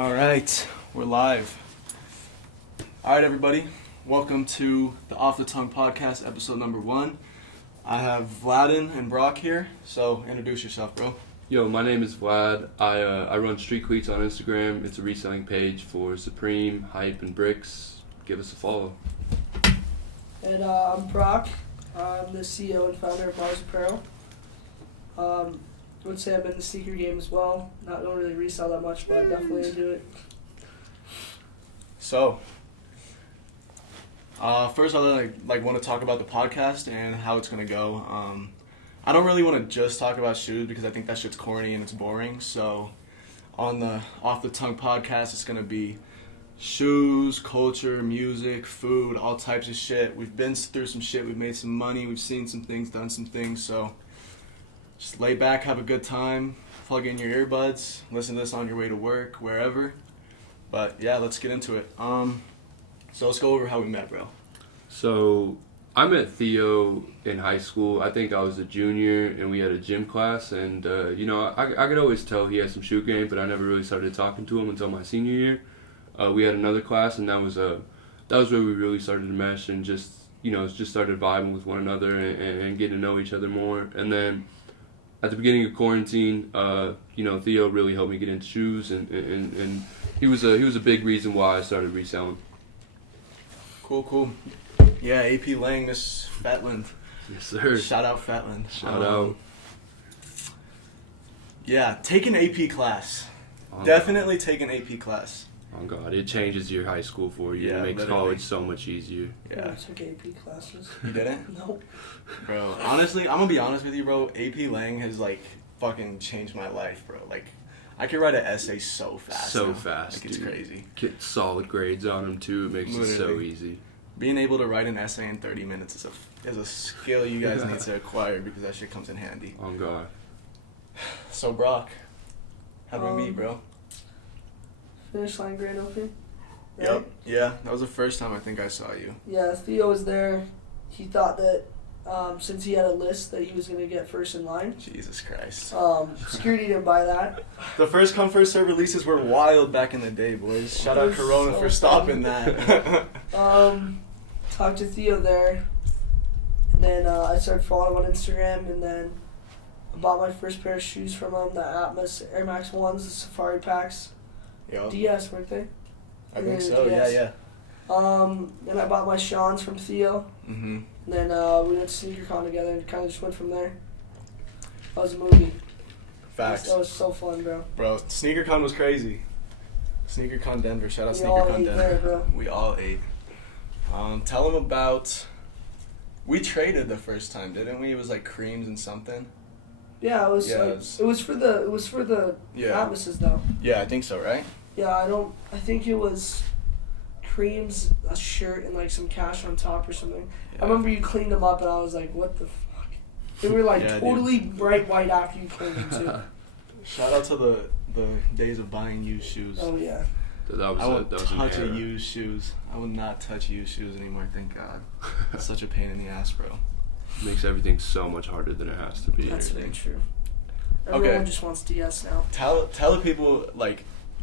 All right, we're live. All right, everybody, welcome to the Off the Tongue podcast, episode number 1. I have Vladin and Brock here, so introduce yourself, bro. Yo, my name is Vlad. I run Street Cleats on Instagram. It's a reselling page for Supreme, Hype, and Bricks. Give us a follow. And I'm Brock. I'm the CEO and founder of Mars Apparel. I would say I'm in the sneaker game as well. Don't really resell that much, but I definitely into it. So, first I want to talk about the podcast and how it's going to go. I don't really want to just talk about shoes because I think that shit's corny and it's boring. So, on the Off the Tongue podcast, it's going to be shoes, culture, music, food, all types of shit. We've been through some shit. We've made some money. We've seen some things, done some things. So, just lay back, have a good time, plug in your earbuds, listen to this on your way to work, wherever. But yeah, let's get into it. So let's go over how we met, bro. So I met Theo in high school. I think I was a junior, and we had a gym class. And I could always tell he had some shoe game, but I never really started talking to him until my senior year. We had another class, and that was where we really started to mesh and just started vibing with one another and getting to know each other more. And then at the beginning of quarantine, Theo really helped me get into shoes, and he was a big reason why I started reselling. Cool. Yeah, AP Lang, Miss Fatland. Yes, sir. Shout out Fatland. Shout out. Yeah, take an AP class. Oh, Definitely take an AP class. Oh God, it changes your high school for you. Yeah, It makes literally. college so much easier. Yeah. I took AP classes. You didn't? Nope. Bro, honestly, I'm gonna be honest with you, bro. AP Lang has fucking changed my life, bro. I could write an essay so fast. So now. fast, It's dude. crazy. Get solid grades on them too. It makes it so Literally. easy. Being able to write an essay in 30 minutes is a skill you guys need to acquire because that shit comes in handy. Oh God. So Brock, how'd we meet, bro? Finish line grand opening. Right? Yep. Yeah, that was the first time I think I saw you. Yeah, Theo was there. He thought that since he had a list that he was going to get first in line. Jesus Christ. Security didn't buy that. The first come first serve releases were wild back in the day, boys. Shout out It was Corona so for stopping that. Talked to Theo there. And then I started following him on Instagram, and then I bought my first pair of shoes from him, the Atmos Air Max 1s, the Safari Packs. Yo, DS, weren't they? I think so. Yeah. Then I bought my Sean's from Theo. Mhm. And then we went to SneakerCon together and kind of just went from there. That was a movie. Facts, That was so fun, bro. bro. SneakerCon was crazy. SneakerCon Denver. Shout out We all SneakerCon ate Denver. there, bro. We all ate. Tell them about. We traded the first time, didn't we? It was like creams and something. Yeah, it was. Yeah, It was for the Yeah. Atmoses though. Yeah, I think so, right? Yeah, I think it was creams, a shirt, and some cash on top or something. Yeah. I remember you cleaned them up, and I was like, "What the fuck?" They were Yeah, dude. totally bright white after you cleaned them too. Shout out to the days of buying used shoes. Oh yeah. That was I won't that was an touch era. used shoes. I will not touch used shoes anymore. Thank God. It's such a pain in the ass, bro. Makes everything so much harder than it has to be. That's very true. Okay. Everyone just wants DS now. Tell the people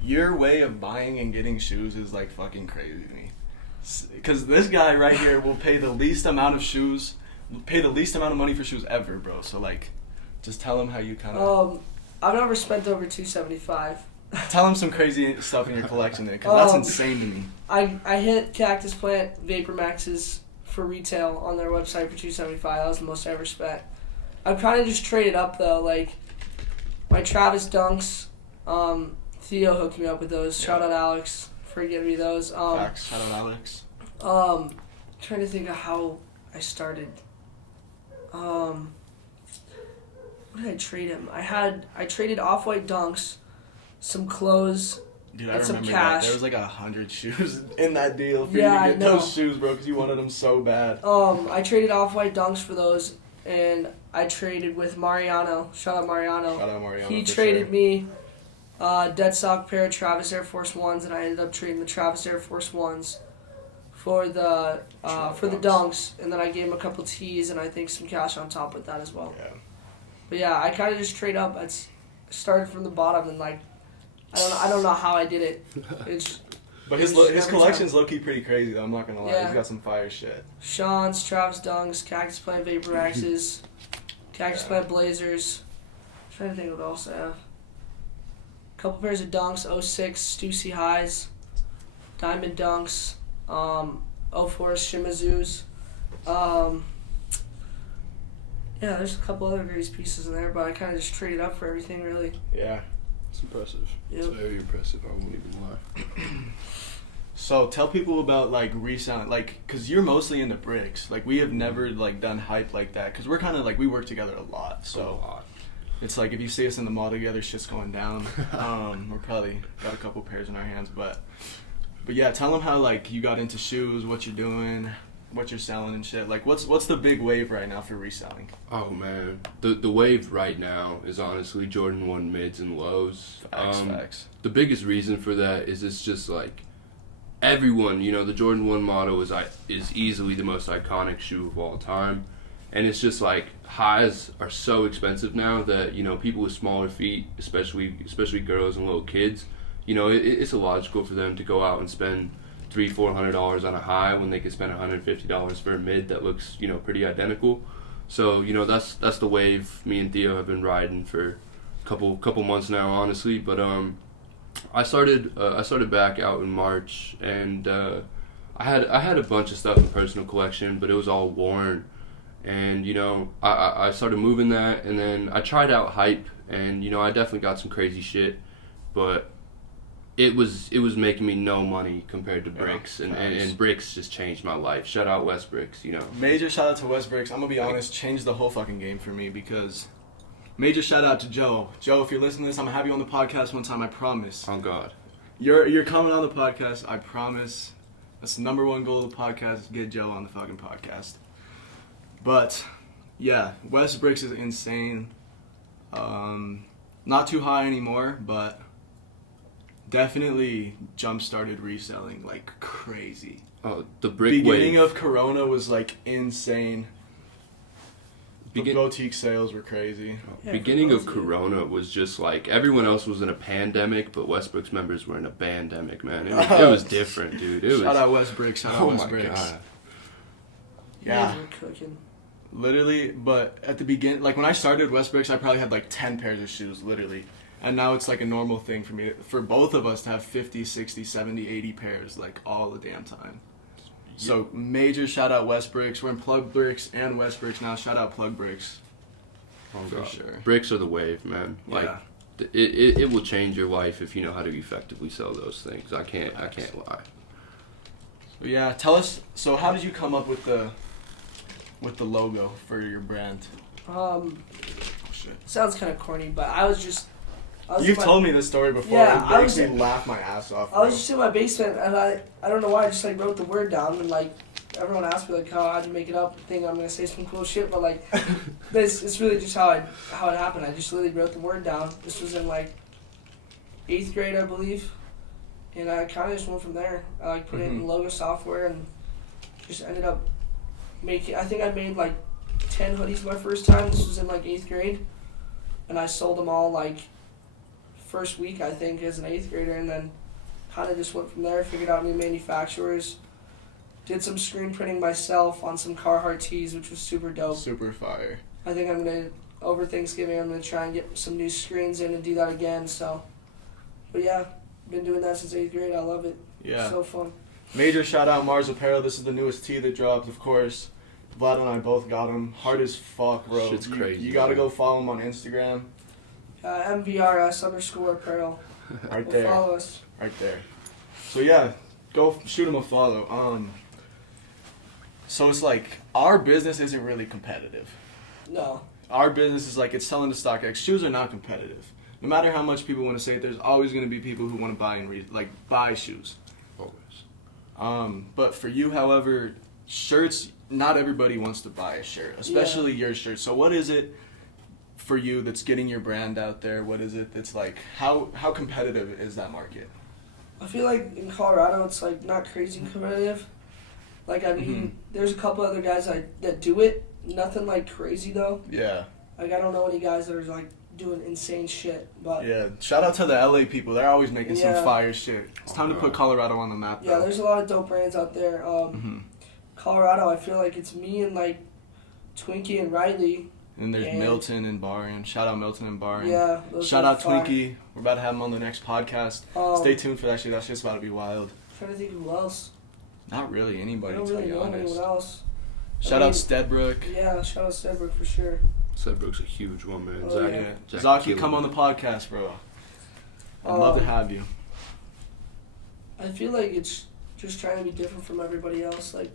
your way of buying and getting shoes is fucking crazy to me. Because this guy right here will pay the least amount of money for shoes ever, bro. So just tell him how you kind of. I've never spent over $275. Tell him some crazy stuff in your collection, then, because that's insane to me. I hit Cactus Plant Vapor Maxes for retail on their website for $275. That was the most I ever spent. I've kind of just traded up though. My Travis Dunks, Theo hooked me up with those. Shout out Alex for getting me those. Facts. Shout out Alex. Trying to think of how I started. What did I trade him? I traded Off-White Dunks, some clothes, Dude, I and some remember cash. that. There was 100 shoes in that deal for Yeah, you I to get know. those shoes, bro, because you wanted them so bad. I traded Off-White Dunks for those, and I traded with Mariano. Shout out Mariano. Shout out Mariano. He for traded sure. me dead stock pair of Travis Air Force Ones, and I ended up trading the Travis Air Force Ones for the Dunks, and then I gave him a couple tees and I think some cash on top with that as well. Yeah. But yeah, I kind of just trade up. I started from the bottom and I don't know how I did it. But his collection's low-key pretty crazy, though. I'm not going to lie. Yeah. He's got some fire shit. Sean's, Travis Dunks, Cactus Plant Vapor Maxes, Cactus Plant Blazers. I'm trying to think what else I have. A couple pairs of Dunks, 06 Stussy Highs, Diamond Dunks, 04 Shimazus. Yeah, there's a couple other Grace pieces in there, but I kind of just traded up for everything, really. Yeah. It's impressive. Yep. It's very impressive. I won't even lie. So tell people about like reselling, like, cause you're mostly into bricks. Like we have never like done hype like that, cause we're kind of like we work together a lot. So it's like if you see us in the mall together, shit's going down. We're probably got a couple pairs in our hands, but yeah, tell them how like you got into shoes, what you're doing, what you're selling and shit. Like what's the big wave right now for reselling? Oh man, the wave right now is honestly Jordan 1 mids and lows. Facts. The biggest reason for that is it's just like everyone, you know, the Jordan 1 model is easily the most iconic shoe of all time. And it's just like highs are so expensive now that, you know, people with smaller feet, especially girls and little kids, you know, it's illogical for them to go out and spend $300-400 on a high when they could spend $150 for a mid that looks, you know, pretty identical. So, you know, that's the wave me and Theo have been riding for a couple months now, honestly. But I started back out in March, and I had a bunch of stuff in personal collection, but it was all worn. And, you know, I started moving that, and then I tried out hype, and, you know, I definitely got some crazy shit, but it was making me no money compared to bricks, and bricks just changed my life. Shout out West Bricks, you know. Major shout out to West Bricks. I'm gonna be honest, changed the whole fucking game for me, because major shout out to Joe. Joe, if you're listening to this, I'm gonna have you on the podcast one time, I promise. Oh God. You're coming on the podcast, I promise. That's the number one goal of the podcast, is get Joe on the fucking podcast. But yeah, West Bricks is insane. Not too high anymore, but definitely jump-started reselling like crazy. Oh, the brick beginning wave. of Corona was like insane. The boutique sales were crazy. Yeah, Beginning of Corona was just like everyone else was in a pandemic, but Westbrook's members were in a bandemic, man. It was different, dude. Shout out West Bricks. Shout out West Bricks. God. Yeah. We're cooking. Literally, but at the beginning, like when I started West Bricks, I probably had like 10 pairs of shoes, literally. And now it's like a normal thing for me, for both of us to have 50, 60, 70, 80 pairs, like all the damn time. Yeah. So major shout out West Bricks. We're in Plug Bricks and West Bricks now. Shout out Plug Bricks. Oh, for God. sure. Bricks are the wave, man. Like Yeah. it will change your life if you know how to effectively sell those things. I can't lie. But yeah, tell us. So how did you come up with the logo for your brand? Shit. Sounds kind of corny, but You've told me this story before. Yeah, it makes me laugh my ass off. I was just in my basement, and I don't know why, I just like wrote the word down, and like everyone asked me like how'd you make it up, think I'm gonna say some cool shit, but like it's really just how it happened. I just literally wrote the word down. This was in like 8th grade, I believe, and I kind of just went from there. I like put it in logo software and just ended up making. I think I made like 10 hoodies my first time. This was in like 8th grade, and I sold them all like first week, I think, as an 8th grader, and then kind of just went from there, figured out new manufacturers, did some screen printing myself on some Carhartt tees, which was super dope. Super fire. I think I'm going to, over Thanksgiving, I'm going to try and get some new screens in and do that again, so. But yeah, been doing that since 8th grade. I love it. Yeah. So fun. Major shout out Mars Apparel. This is the newest tee that dropped, of course. Vlad and I both got them. Hard as fuck, bro. Shit's crazy. You gotta go follow them on Instagram. MVRS_apparel. Right Go there. follow us. Right there. So yeah, go shoot them a follow. So it's like our business isn't really competitive. No. Our business is like it's selling to StockX. Shoes are not competitive. No matter how much people want to say it, there's always going to be people who want to buy and buy shoes. Always. But for you, however, shirts. Not everybody wants to buy a shirt, especially your shirt. So what is it for you that's getting your brand out there? What is it that's like? How competitive is that market? I feel like in Colorado, it's like not crazy competitive. Like I mean, there's a couple other guys that do it. Nothing like crazy though. Yeah. Like I don't know any guys that are like doing insane shit. But Yeah, shout out to the LA people. They're always making some Yeah. fire shit. It's time to put Colorado on the map, yeah, though. there's a lot of dope brands out there. Hmm. Colorado, I feel like it's me and like Twinkie and Riley. And there's And- Milton and Barron. Shout out Milton and Barron. Yeah, those Shout are out fire. Twinkie. We're about to have him on the next podcast. Stay tuned for that shit. That shit's about to be wild. Trying to think who else. Not really I anybody, don't to really be know honest. anyone else. Shout I out mean- Stedbrook. Yeah, shout out Stedbrook for sure. Sedbrook's a huge one, man. Oh, Zach, yeah. Yeah. Zach Zaki, killed come on it. the podcast, bro. I'd love to have you. I feel like it's just trying to be different from everybody else. Like,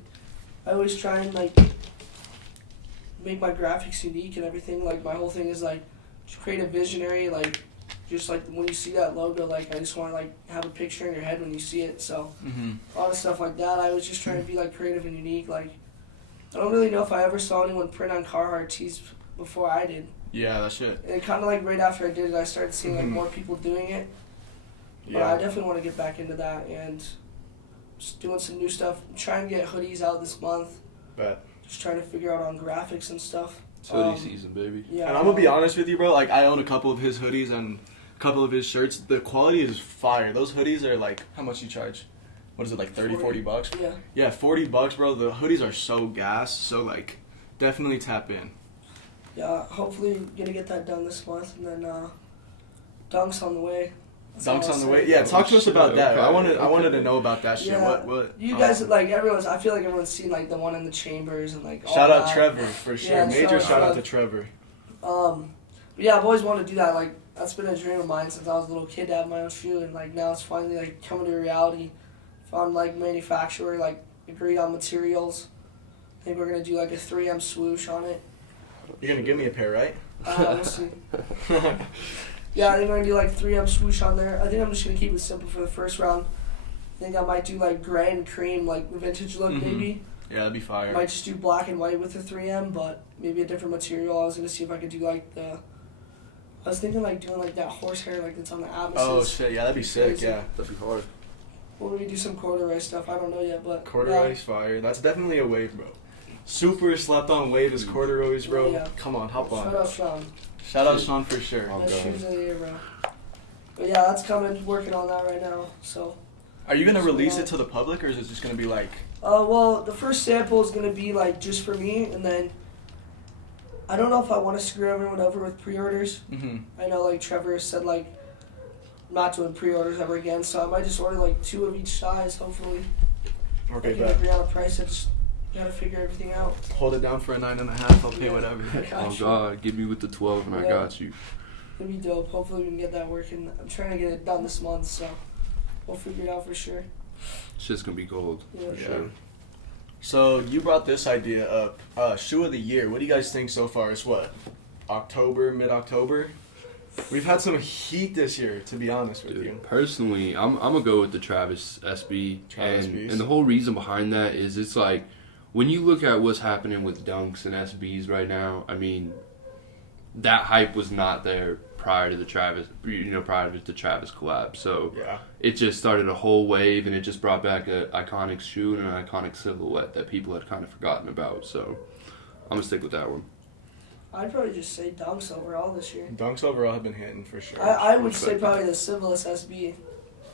I always try and like make my graphics unique and everything. Like, my whole thing is like just create a visionary. Like, just like when you see that logo, like I just want to like have a picture in your head when you see it. So Hmm. a lot of stuff like that. I was just trying to be like creative and unique. Like, I don't really know if I ever saw anyone print on Carhartt tees before I did. Yeah, that shit. And kind of like right after I did it, I started seeing like Mhm. more people doing it. But Yeah. I definitely want to get back into that and just doing some new stuff. Trying to get hoodies out this month. Bet. Just trying to figure out on graphics and stuff. It's hoodie season, baby. Yeah. And I'm gonna be honest with you, bro. Like, I own a couple of his hoodies and a couple of his shirts. The quality is fire. Those hoodies are like, how much you charge? What is it, like 30, 40 bucks? Yeah. Yeah, 40 bucks, bro. The hoodies are so gas. So, like, definitely tap in. Yeah. Hopefully, gonna get that done this month, and then Dunks on the way. That's all Dunks I'll on the say. way. Yeah, talk to us shit, about that. okay, I wanted okay. to know about that shit. Yeah. What? You guys like everyone's. I feel like everyone's seen like the one in the chambers and like. all Shout out that. Trevor for sure. Yeah, Major shout shout out out. to Trevor. But yeah, I've always wanted to do that. Like, that's been a dream of mine since I was a little kid to have my own shoe, and like now it's finally like coming to reality. Found like manufacturer, like agreed on materials. I think we're gonna do like a 3M swoosh on it. You're gonna give me a pair, right? We'll see. Yeah, I think we're gonna do like 3M swoosh on there. I think I'm just gonna keep it simple for the first round. I think I might do like gray and cream, like vintage look Mhm. maybe. Yeah, that'd be fire. Might just do black and white with the 3M, but maybe a different material. I was gonna see if I could do like the. I was thinking like doing like that horsehair like that's on the Atlases. Oh shit, yeah, that'd be sick. Crazy. Yeah, That'd be hard. Or maybe do some corduroy stuff. I don't know yet, but corduroy's fire. That's definitely a wave, bro. Super slept on wave is corduroys, bro. Yeah. Come on, hop Shout on. out Sean. Shout out Sean for sure. Oh, Best God. shoes of the year, bro. But yeah, that's coming. Working on that right now. So. Are you gonna release it to the public, or is it just gonna be like? Well, the first sample is gonna be like just for me, and then I don't know if I want to screw everyone over with pre-orders. Mm-hmm. I know like Trevor said like not doing pre-orders ever again, so I might just order like 2 of each size. Hopefully, Okay, I can bet. agree on a price. I just gotta figure everything out. Hold it down for a 9.5. I'll pay Yeah. whatever. I got Oh you. God, give me with the 12 and I Yeah. got you. It'd be dope. Hopefully we can get that working. I'm trying to get it done this month, so we'll figure it out for sure. Shit's gonna be gold Yeah. for Yeah. sure. So you brought this idea up. Shoe of the year. What do you guys think so far? It's what? October, mid-October. We've had some heat this year, to be honest with you. Dude, personally, I'm gonna go with the Travis SB, Travis and B's. and the whole reason behind that is it's like when you look at what's happening with Dunks and SBs right now. I mean, that hype was not there prior to the Travis, prior to the Travis collab. So Yeah. it just started a whole wave, and it just brought back an iconic shoe and an iconic silhouette that people had kind of forgotten about. So I'm gonna stick with that one. I'd probably just say Dunks overall this year. Dunks overall have been hitting for sure. I would say Respect. probably the Civilus SB.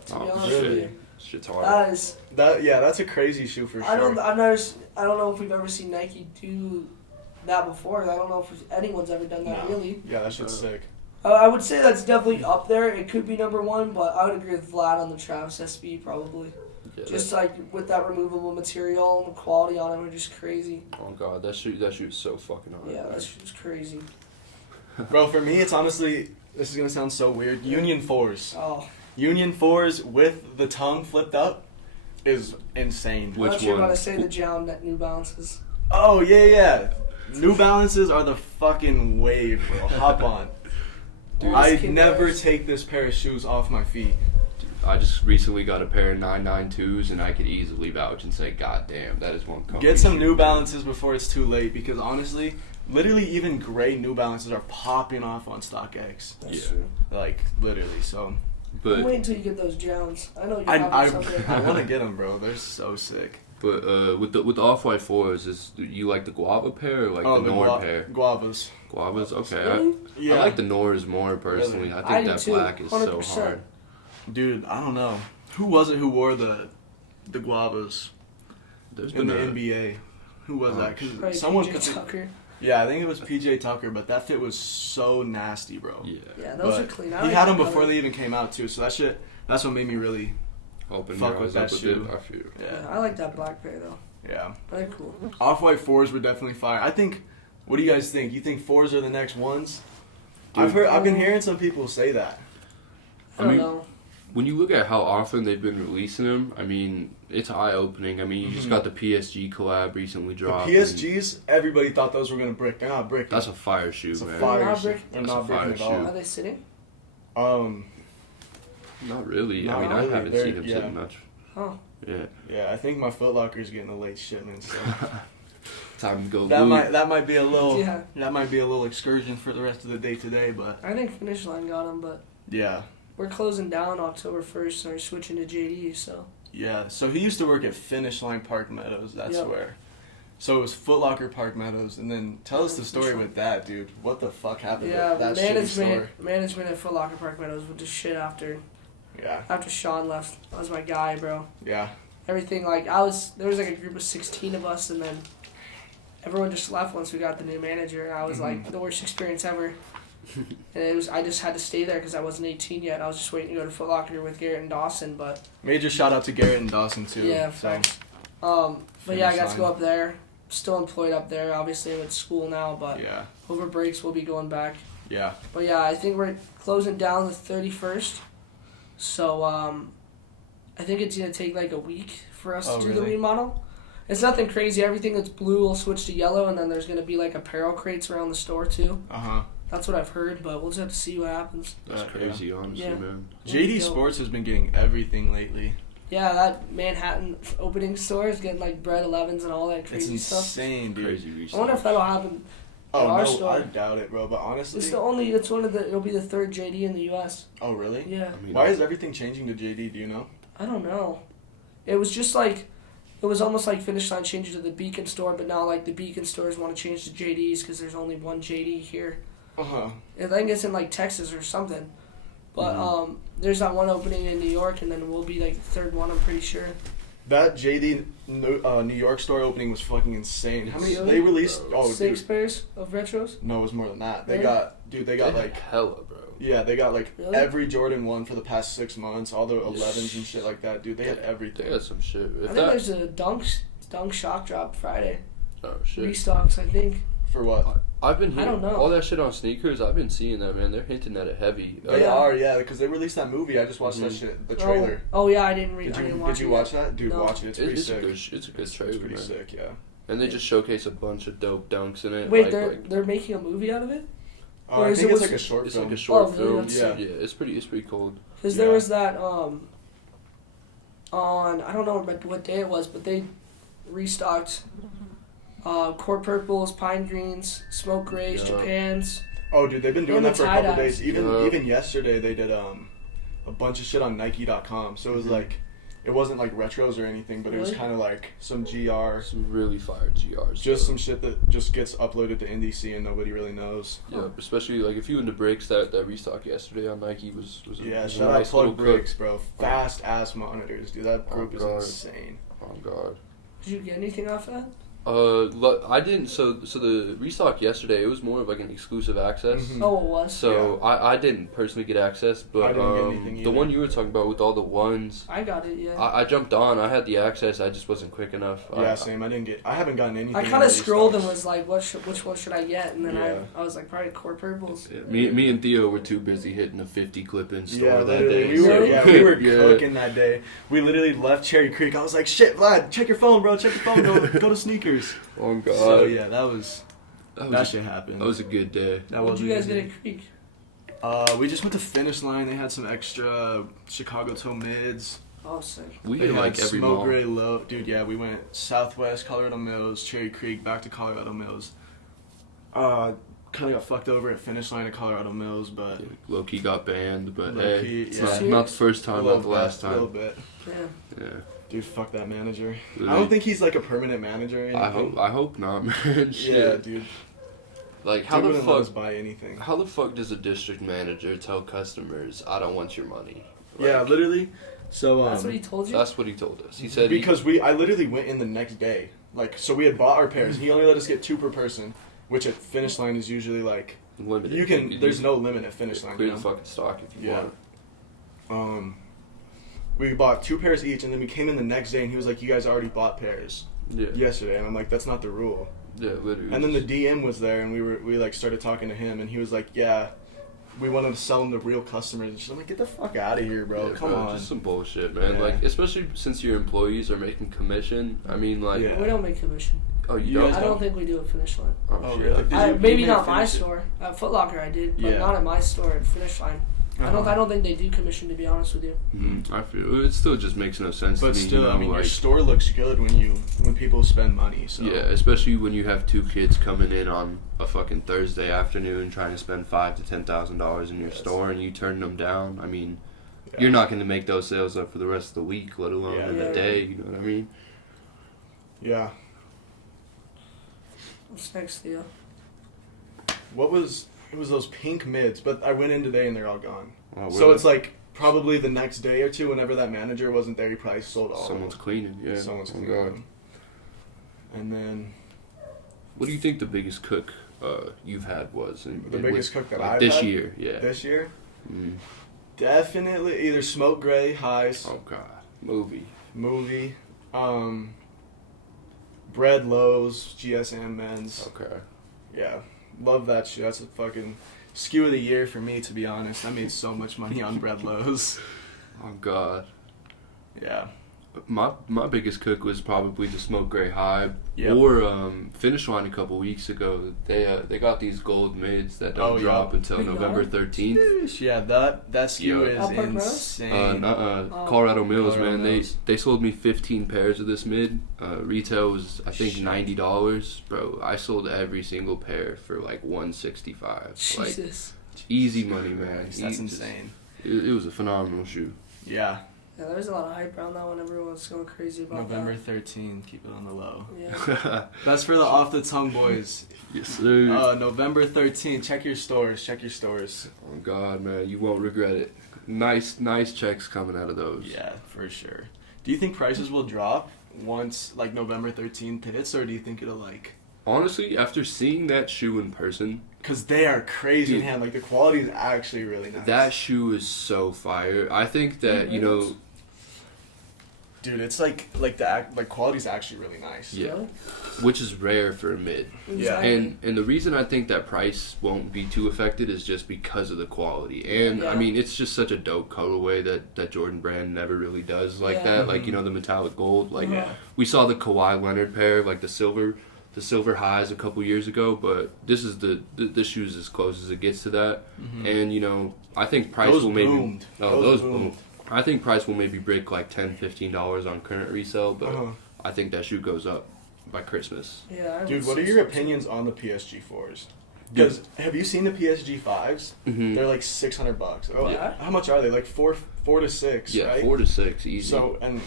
To be Oh honest with shit, you, shit's hard. that is. That's a crazy shoe for sure. I don't know if we've ever seen Nike do that before. I don't know if anyone's ever done that No. really. Yeah, that shit's sick. I would say that's definitely up there. It could be number one, but I would agree with Vlad on the Travis SB probably. Yeah, Just like with that removable material and the quality on it are just crazy. oh god, that shoe is so fucking hard. Yeah, that's just crazy. Bro, for me, it's honestly, this is gonna sound so weird. Union 4s. Oh, Union 4s with the tongue flipped up is insane. Which I thought you were one? about to say the Jown New Balances. Oh, yeah. New Balances are the fucking wave, bro. Hop on. Dude, I Kid never Bears. take this pair of shoes off my feet. I just recently got a pair of 992s, and I could easily vouch and say, God damn, that is one comfy Get some shoe. New Balances before it's too late, because honestly, literally even gray New Balances are popping off on StockX. That's Yeah. true. Like, literally, so. I'm But waiting until you get those Jowns. I know you I have them someday. want to get them, bro. They're so sick. But with the off-white 4s, is you like the guava pair or like the Nor pair? Guavas. Guavas, okay. Really? Yeah. I like the Nors more personally. Really? I think I do that too, black is so 100%. hard. Dude, I don't know. Who was it who wore the Guavas There's in been the a, NBA? Who was that? Probably Because someone PJ put the, Tucker. yeah, I think it was PJ Tucker, but that fit was so nasty, bro. yeah. Yeah, those But are clean. I he like had that them before color. they even came out too, so that's what made me really Open fuck your with eyes that up with shoe. it. I feel. Yeah, yeah. I like that black pair though. Yeah. They're cool. Off-white 4s were definitely fire. I think. What do you guys think? You think 4s are the next ones? Dude. I've been hearing some people say that. I don't mean, know. When you look at how often they've been releasing them, I mean, it's eye-opening. I mean, you just got the PSG collab recently The dropped. PSGs, everybody thought those were gonna brick. They're not bricking. That's a fire shoe, It's a man. fire They're not shoe. brick- They're That's not a fire bricking at shoe. Are they sitting? all. Not really. Not I mean, really. I haven't They're- seen them yeah. sitting much. Oh. Yeah. Yeah, I think my Foot Locker's getting a late shipment, so Time to go. that blue. might be a little Yeah. that might be a little excursion for the rest of the day today, but I think Finish Line got them, but yeah. we're closing down October 1st and we're switching to JD, so. Yeah, so he used to work at Finish Line Park Meadows, that's Yep. where. So it was Foot Locker Park Meadows, and then tell us the story with that, dude. What the fuck happened Yeah, with that shitty store? management at Foot Locker Park Meadows would just shit after Yeah, Sean left. That was my guy, bro. yeah. Everything, like, there was like a group of 16 of us, and then everyone just left once we got the new manager, and I was like, the worst experience ever. And I just had to stay there because I wasn't 18 yet. I was just waiting to go to Foot Locker with Garrett and Dawson, but Major shout out to Garrett and Dawson too. yeah, so. thanks. But yeah, I got to go Finish up there. Still employed up there. Obviously, I'm at school now, but Yeah, over breaks we'll be going back. yeah. But yeah, I think we're closing down the 31st. So I think it's gonna take like a week for us to do the really? remodel. It's nothing crazy. Everything that's blue will switch to yellow, and then there's gonna be like apparel crates around the store too. Uh-huh. That's what I've heard, but we'll just have to see what happens. That's crazy, honestly, Yeah. man. JD Dope. Sports has been getting everything lately. Yeah, that Manhattan opening store is getting like bread 11s and all that It's crazy stuff. insane, dude. Crazy I research. wonder if that'll happen. Oh At our no, store. I doubt it, bro. But honestly, It'll be the third JD in the U.S. oh really? Yeah. I mean, Why is everything changing to JD? Do you know? I don't know. It was just like, it was almost like Finish Line changed to the Beacon store, but now like the Beacon stores want to change to JDs because there's only one JD here. Uh-huh. I think it's in like Texas or something. But there's that one opening in New York, and then we'll be like the third one, I'm pretty sure. That JD New York store opening was fucking insane. How many Really? they released? Oh, 6 dude. pairs of retros? No, it was more than that. They Really? got They like had hella, bro. yeah, they got like Really? every Jordan 1 for the past 6 months, all the 11s and shit like that, dude. They had They everything. had some shit. I If think that, there's a dunk shock drop Friday. oh shit. Restocks, I think. For what? I've been I hearing don't know. all that shit on sneakers. I've been seeing that, man. They're hinting at it heavy. They Yeah. are, yeah, because they released that movie. I just watched that Mhm. shit, the trailer. Oh yeah, I didn't read. Did I didn't you watch did you it watch yet. that? Dude, No. watch it. It's pretty It's a sick. good, it's a good It's trailer, pretty man. sick, yeah. And they just showcase a bunch of dope dunks in it. Wait, like, they're making a movie out of it? Oh, Or I is think it it's was- like a short it's film. like a short Oh, really? film. That's sick. Yeah, it's pretty cool. Because there Yeah. was that on I don't know what day it was, but they restocked Core Purples, Pine Greens, Smoke Grays, Yeah. Japans. Oh, dude, they've been doing And the that for a couple tie-dyes. days. Even Yeah. even yesterday, they did a bunch of shit on Nike.com. So it was like, it wasn't like retros or anything, but it was Really? kind of like some GR, Some really fire GRs. just though. some shit that just gets uploaded to NDC and nobody really knows. Yeah, especially like if you into breaks, that restock yesterday on Nike was a, Yeah, was a shout out nice little Plug cook. Bricks, bro. Fast ass monitors, dude. That group is God. insane. Oh god. Did you get anything off that? I didn't. So the restock yesterday, it was more of like an exclusive access. Mhm. Oh, it was. So I didn't personally get access, but I didn't get anything the either. one you were talking about with all the ones, I got it. Yeah. I jumped on. I had the access. I just wasn't quick enough. Yeah, same. I haven't gotten anything. I in kind of the scrolled and restocks. was like, which one should I get? And then Yeah. I was like, probably Core Purples. Me and Theo were too busy hitting a 50 clip in store Yeah, that literally. day. We were, Really? yeah, we were Yeah. cooking that day. We literally left Cherry Creek. I was like, shit, Vlad, check your phone, bro. Check your phone. Go to sneakers. Oh god. So, yeah, that that shit happened. That was a good day. That What was did you a guys good get day. at Creek? We just went to Finish Line. They had some extra Chicago toe mids. Oh, sick. We They hit had like every Smoke mall. Gray Low. Dude, yeah, we went Southwest, Colorado Mills, Cherry Creek, back to Colorado Mills. kind of got fucked over at Finish Line at Colorado Mills, but Low-key got banned, but Low-key, hey, it's yeah. not the first a time, little not the last bit, a little time. bit. Yeah. Yeah. Dude, fuck that manager. Really? I don't think he's like a permanent manager. Or anything. I hope not, man. Shit. Yeah, dude. Like how Dude the wouldn't let us fuck? buy anything? How the fuck does a district manager tell customers, "I don't want your money"? Yeah, Like, literally. So That's what he told you? That's what he told us. He said because I literally went in the next day. Like, so we had bought our pairs. He only let us get 2 per person, which at Finish Line is usually like limited. you can. There's no limit at Finish Line. clear You the know? fucking stock if you Yeah. want. We bought 2 pairs each, and then we came in the next day, and he was like, "You guys already bought pairs Yeah. yesterday," and I'm like, "That's not the rule." Yeah, literally. And then the DM was there, and we like started talking to him, and he was like, "Yeah, we wanted to sell them to real customers." And she's like, "Get the fuck out of here, bro! Yeah, Come on." just some bullshit, man. Yeah. Like, especially since your employees are making commission. I mean, like, Yeah. We don't make commission. oh, you You don't? guys I don't think we do a Finish Line. Oh, shit. really? Did you Maybe make not my Finish it? store. At Foot Locker I did, but Yeah. not at my store at Finish Line. Uh-huh. I don't think they do commission, to be honest with you. I feel it still just makes no sense But to me. still, you know, I mean, like, your store looks good when people spend money. So yeah, especially when you have 2 kids coming in on a fucking Thursday afternoon trying to spend $5,000 to $10,000 in your Yes. store and you turn them down. I mean, Yeah. you're not going to make those sales up for the rest of the week, let alone Yeah. in Yeah. a day. You know what I mean? Yeah. What's next, Theo? It was those pink mids, but I went in today and they're all gone. Well, So it's like probably the next day or two, whenever that manager wasn't there, he probably sold all. someone's of cleaning. them. Yeah, Someone's Oh, cleaning God. them. And then What do you think the biggest cook you've had was? the biggest cook that like I've this had year, yeah. this year, Mm. definitely either Smoke Gray, Highs, Oh God, movie. Movie, Bread Lows, GSM Men's. Okay. Yeah, love that shit. That's a fucking skew of the year for me, to be honest. I made so much money on Bread Lows. Oh God. Yeah. My biggest cook was probably the Smoke Gray High, Yep. or Finish Line a couple weeks ago. They got these gold mids that don't Oh, yeah. drop until Big November Yard? 13th. Yeah, that skew Yeah. is Outback Road? insane. Colorado Mills, Colorado man. Mills. They sold me 15 pairs of this mid. Retail was I think Shit. $90, bro. I sold every single pair for like $165. Like Jesus. easy money, man. That's Just- insane. It was a phenomenal shoe. Yeah. Yeah, there was a lot of hype around that one. Everyone's going crazy about November 13th, keep it on the low. that. Yeah. That's for the off the tongue boys. Yes, sir. November 13th, check your stores. Oh God, man, you won't regret it. Nice checks coming out of those. Yeah, for sure. Do you think prices will drop once like November 13th hits, or do you think it'll like? Honestly, after seeing that shoe in person, Because they are crazy in Dude. hand. Like the quality is actually really nice. that shoe is so fire. I think that Dude, it's like quality's actually really nice. Yeah. Really? which is rare for a mid. Yeah. Exactly. And the reason I think that price won't be too affected is just because of the quality. And Yeah. I mean, it's just such a dope colorway that Jordan Brand never really does like Yeah. that. Like, the metallic gold. Like Yeah. we saw the Kawhi Leonard pair, like the silver highs a couple years ago, but this is the shoe's as close as it gets to that. And I think price Those will maybe boomed. those boomed. boom. I think price will maybe break like $10-15 on current resale, but Uh-huh. I think that shoe goes up by Christmas. Yeah. I Dude, would what are say your so. opinions on the PSG 4s? Because have you seen the PSG 5s? Mhm. They're like $600. Oh, Yeah. How much are they? Like four to six, Yeah, right? 4 to 6 easy. So, and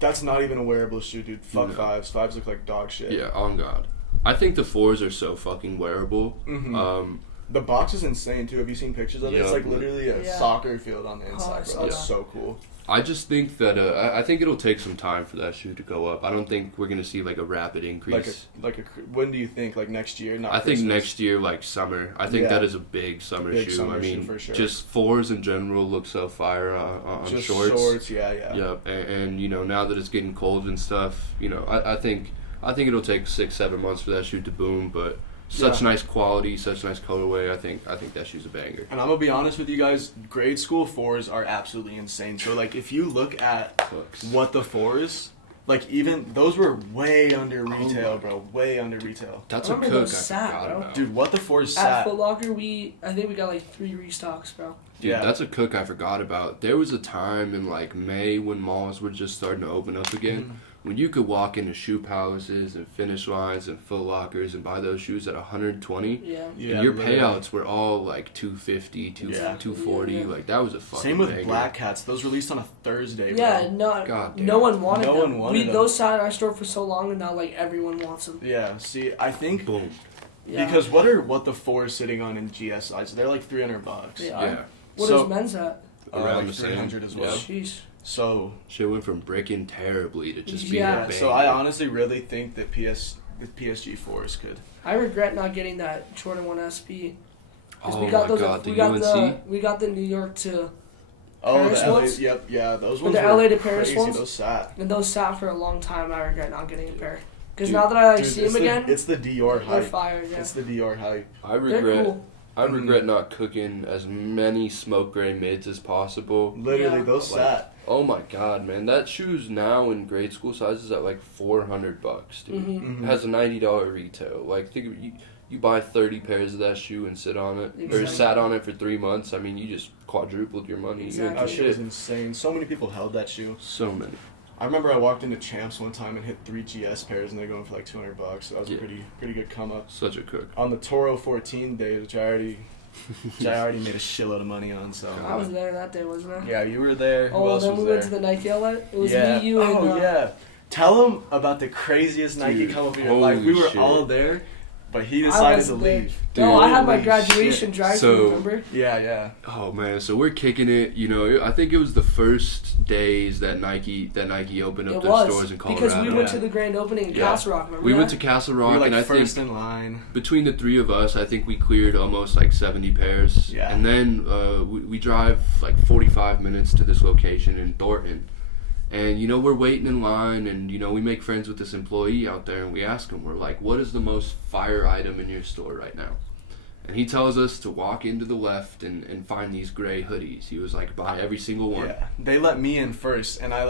that's not even a wearable shoe, dude. Fuck No. fives. Fives look like dog shit. yeah, on God. I think the 4s are so fucking wearable. Mhm. The box is insane too. Have you seen pictures of it? It's Yeah. like literally a Yeah. soccer field on the I inside, saw bro. It's that. so cool. I just think that I think it'll take some time for that shoe to go up. I don't think we're gonna see like a rapid increase. When do you think? Like next year? Not I think Christmas? next year, like summer. I think Yeah. that is a big summer Big shoe. summer I mean, shoe for sure. just 4s in general look so fire on Just shorts. yeah. Yep, and now that it's getting cold and stuff, I think it'll take 6-7 months for that shoe to boom. But such Yeah. nice quality, such nice colorway. I think that shoe's a banger. And I'm gonna be honest with you guys. Grade school 4s are absolutely insane. So like, if you look at Books. what the 4s, like even those were way under Oh retail, bro. Way under retail. That's I a remember cook. those I sat, forgot bro. about. Dude, what the 4s At sat? Foot Locker, I think we got like 3 restocks, bro. Dude, Yeah. that's a cook I forgot about. There was a time in like May when malls were just starting to open up again, when you could walk into Shoe Palaces and Finish Lines and Foot Lockers and buy those shoes at $120. Yeah. Yeah, And your literally. payouts were all like $250, Yeah. $240. Yeah. Like that was a fucking Same with banger. Black Hats. Those released on a Thursday. Bro. Yeah, God damn. no one wanted No them. one wanted them. Those sat in our store for so long, and now like everyone wants them. Yeah. See, I think Boom. Yeah. because what the 4 is sitting on in GSI, so they're like $300. Yeah. Yeah. What So- is men's at? Around like the same. 300 as well. Yeah. Sheesh. So Shit went from breaking terribly to just being Yeah. a banger. so I honestly really think that the PSG 4s could. I regret not getting that Jordan 1 SP. 'Cause Oh we got my those. god, the we got UNC? we got the New York to, Oh, Paris the LA, ones? yep, yeah, those But ones the were LA to Paris crazy. ones? Those sat. and those sat for a long time. I regret not getting a pair. Because Dude, now that I like Dude, see it's them again, it's the Dior they're hype. fire. Yeah. It's the Dior hype. I They're regret cool. I regret not cooking as many smoke gray mids as possible. Literally, Yeah. those Like, sat. Oh my god, man! That shoe's now in grade school sizes at like $400, dude. Mm-hmm. It has a $90 retail. Like, think of it, you buy 30 pairs of that shoe and sit on it, or Exactly. sat on it for 3 months. I mean, you just quadrupled your money. Exactly. That Good shit is shit. insane. So many people held that shoe. So many. I remember I walked into Champs one time and hit 3 GS pairs, and they're going for like $200. So that was Yeah. a pretty good come up. Such a cook. On the Toro 14 days, which I already made a shitload of money on. So I was there that day, wasn't I? yeah, you were there. Who Oh, else then was we there? went to the Nike outlet. It was yeah. me, you, and oh yeah. Tell him about the craziest Nike Dude, come up in your life. We holy were shit. all there, but he I decided wasn't to there. leave. No, I had my Holy graduation shit. drive. So- Remember? Yeah, yeah. Oh man, so we're kicking it. You know, I think it was the first days that Nike opened up It their was stores in Colorado. because we went Yeah. to the grand opening in Yeah. Castle Rock. Remember We that? went to Castle We Rock, were like and I first think in line. between the three of us, I think we cleared almost like 70 pairs. Yeah. And then we drive like 45 minutes to this location in Thornton. And, you know, we're waiting in line, and, you know, we make friends with this employee out there, and we ask him, we're like, what is the most fire item in your store right now? And he tells us to walk into the left and find these gray hoodies. He was like, buy every single one. Yeah, they let me in first, and I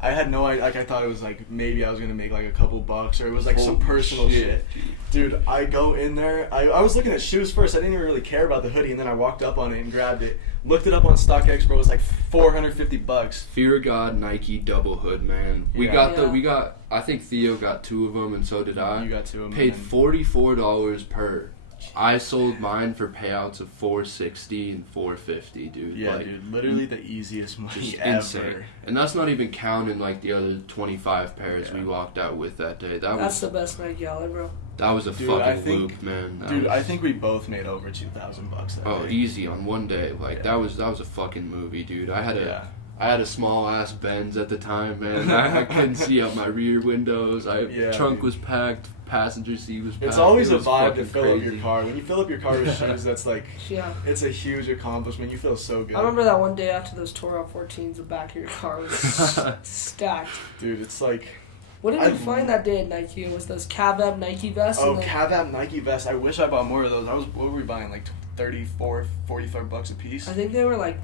had no idea. Like, I thought it was like maybe I was gonna make like a couple bucks, or it was like some Holy personal shit. Dude, I go in there. I was looking at shoes first. I didn't even really care about the hoodie, and then I walked up on it and grabbed it. Looked it up on StockX, bro. It was like $450. Fear of God Nike double hood, man. We Yeah. got I think Theo got 2 of them, and so did I. You got to them. Paid $44 per. I sold mine for payouts of $460 and $450, dude. Yeah, like, dude. Literally the easiest money just ever. insane. And that's not even counting like the other 25 pairs Yeah. we walked out with that day. That's the best Nike outlet, bro. That was a Dude, fucking I think- loop, man. That Dude, was- I think we both made over $2,000 that Oh, day. easy on one day. Like Yeah. that was a fucking movie, dude. I had Yeah. a small ass Benz at the time, man. I couldn't see out my rear windows. Yeah, Trunk dude. was packed, passenger seat was packed. It's always It a was vibe to fucking fill up your crazy. car. When you fill up your car with shoes, that's like, Yeah. it's a huge accomplishment. You feel so good. I remember that one day after those Toro 14s, the back of your car was stacked. Dude, it's like, What did I- we find that day at Nike? It was those Cavab Nike vests. oh, and then- Cavab Nike vest. I wish I bought more of those. What were we buying? Like 34, 45 bucks a piece? I think they were like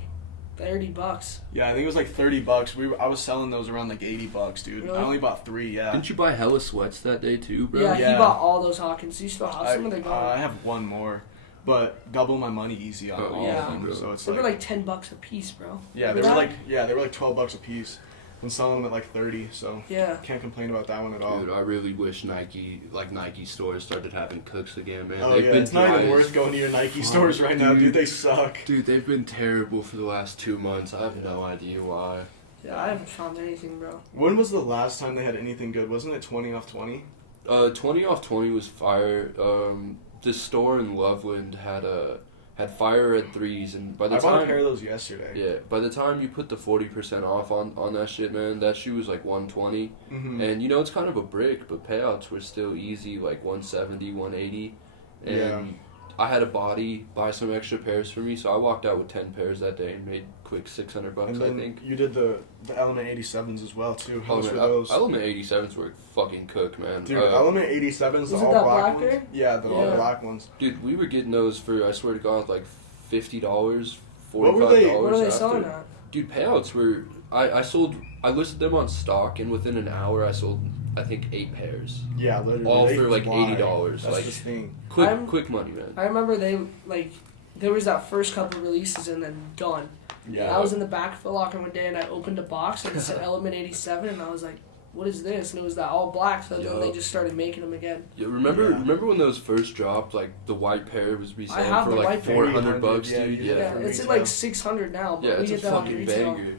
$30. Yeah, I think it was like 30 bucks. I was selling those around like 80 bucks, dude. Really? I only bought 3, yeah. Didn't you buy hella sweats that day too, bro? Yeah, Yeah. he bought all those Hawkins. You still have some of them? I have one more, but double my money easy on Oh, all yeah. of them. So it's They were like, like $10 a piece, bro. yeah, they Remember were that? they were like 12 bucks a piece. I'm selling them at like 30, so Yeah. can't complain about that one at all. Dude, I really wish Nike stores started having cooks again, man. Oh They've yeah, been it's not dry even as worth going to your Nike fuck, stores right now, dude. dude. They suck. Dude, they've been terrible for the last 2 months. I have no idea why. Yeah, I haven't found anything, bro. When was the last time they had anything good? Wasn't it 20 off 20? 20 off 20 was fire. This store in Loveland had fire red threes, and by the I bought a time pair of those yesterday. yeah, by the time you put the 40% off on that shit, man, that shoe was like 120. Mm-hmm. And you know, it's kind of a brick, but payouts were still easy, like 170, 180. And Yeah. I had a body buy some extra pairs for me, so I walked out with 10 pairs that day and made quick $600, And I then think. you did the Element 87s as well too. How much were Element, those? Element 87s were fucking cook, man. Dude, Element 87s, the Was it all that black black ones. pair? Yeah, the all Yeah. black ones. Dude, we were getting those for, I swear to God, like $50, $45. What were they- What are they after. selling at? Dude, payouts were, I listed them on stock, and within an hour I sold, I think, 8 pairs. Yeah, literally. All they for like fly. $80. That's Like the thing. quick money, man. I remember there was that first couple releases and then done. Yeah. And I was in the back of the locker one day and I opened a box and it said Element 87 and I was like, what is this? And it was that all black, so then they just started making them again. Yeah, remember when those first dropped? Like the white pair was I have reselling for the like white pair. $400, Yeah, dude. yeah. Yeah, it's at like 600 now, but Yeah, we it's a get that on fucking retail. banger.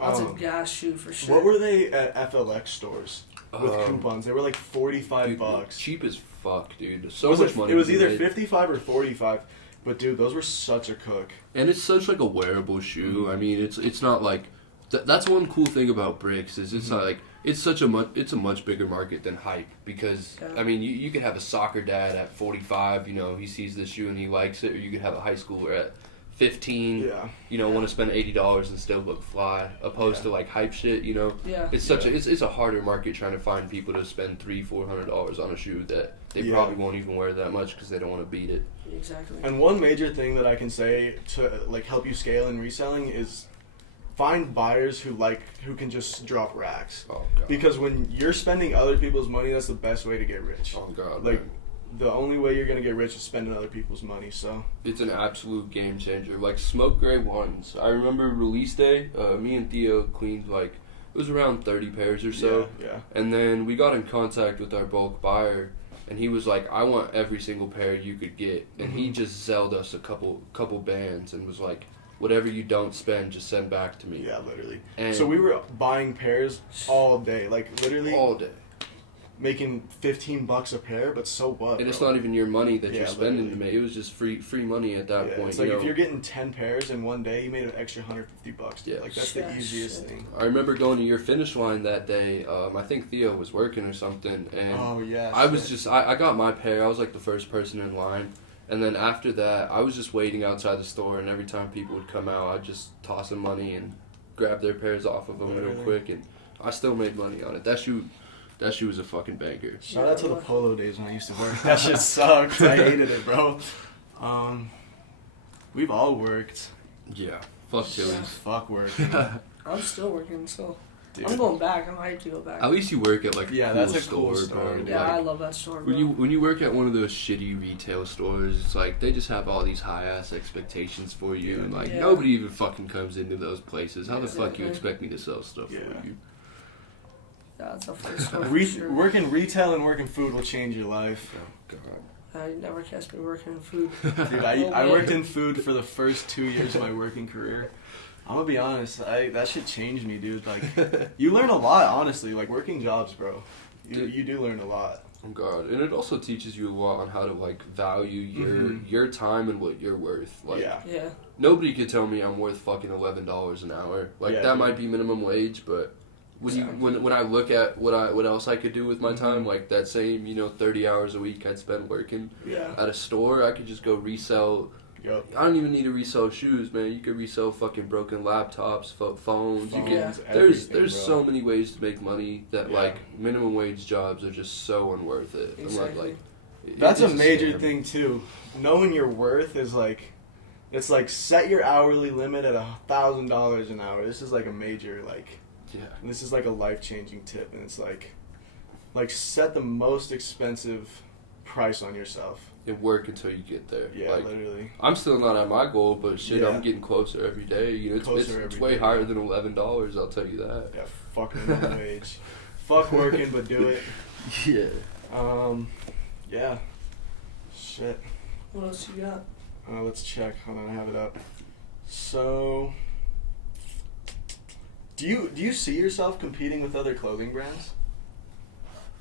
That's a gas shoe for sure. What were they at FLX stores with Um, coupons? They were like $45. Dude, cheap as fuck, dude. So Was much it, money. it was to be either made. 55 or 45. But dude, those were such a cook. And it's such like a wearable shoe. I mean, it's not like that's one cool thing about bricks is it's not like it's a much bigger market than hype because I mean you could have a soccer dad at 45, you know, he sees this shoe and he likes it, or you could have a high schooler at 15, you know, want to spend $80 and still look fly, opposed to like hype shit, you know. It's such a it's a harder market trying to find people to spend $300-$400 on a shoe that they probably won't even wear that much because they don't want to beat it. Exactly. And one major thing that I can say to like help you scale in reselling is find buyers who can just drop racks. Oh god. Because when you're spending other people's money, that's the best way to get rich. Oh god. Like man. the only way you're gonna get rich is spending other people's money. So It's an absolute game changer. Like smoke gray ones. I remember release day. Me and Theo cleaned like it was around 30 pairs or so. yeah. And then we got in contact with our bulk buyer, and he was like, "I want every single pair you could get." And he just zelled us a couple bands and was like, "Whatever you don't spend, just send back to me." Yeah, literally. And So we were buying pairs all day, like literally all day. making $15 a pair. But so what? And it's bro? not even your money that you're Yeah, spending literally. to make. It was just free money at that Yeah, point. it's like you if know? you're getting 10 pairs in one day, you made an extra $150. Dude. Yeah. Like that's the Yeah, easiest shit. thing. I remember going to your finish line that day. I think Theo was working or something, and Oh yeah. I was shit. just I got my pair. I was like the first person in line, and then after that, I was just waiting outside the store. And every time people would come out, I'd just toss them money and grab their pairs off of them real Literally. quick, and I still made money on it. That shoe was a fucking banger. Shout out to the polo days when I used to work. That shit sucked. I hated it, bro. We've all worked. Yeah, fuck Chili's. Fuck work. I'm still working, so Dude. I'm going back. I'm hyped to go back. At least you work at like a Yeah, cool that's a store, cool store, bro. dude. Yeah, Like, I love that store, bro. when you work at one of those shitty retail stores, it's like they just have all these high ass expectations for you, and like Yeah. nobody even fucking comes into those places. How the fuck Exactly. you expect me to sell stuff Yeah. for you? Yeah, it's a first store. for Re- sure. Working retail and working food will change your life. Oh god. You never catch me working in food. Dude, I worked in food for the first 2 years of my working career. I'm gonna be honest, that shit changed me, dude. Like, you learn a lot, honestly. Like, working jobs, bro. You do learn a lot. Oh god, and it also teaches you a lot on how to like value your time and what you're worth. Like, Yeah. nobody could tell me I'm worth fucking $11 an hour. Like Yeah, that dude. might be minimum wage, but when I look at what else I could do with my time, like that same 30 hours a week I'd spend working Yeah. at a store, I could just go resell. Yup. I don't even need to resell shoes, man. You could resell fucking broken laptops, phones. You Yeah. can. Everything, There's bro. so many ways to make money that Yeah. like minimum wage jobs are just so unworth it. Exactly. That's a it's major scam. thing too. Knowing your worth is like, it's like set your hourly limit at $1,000 an hour. This is like a major Yeah. this is like a life-changing tip, and it's like set the most expensive price on yourself. And work until you get there. Yeah, Like, literally. I'm still not at my goal, but shit, Yeah. I'm getting closer every day. It's Closer it's every way day. higher than $11. I'll tell you that. Yeah, fuck minimum wage. Fuck working, but do it. Yeah. Yeah. Shit. What else you got? Let's check. Hold on, I have it up. So, do you see yourself competing with other clothing brands?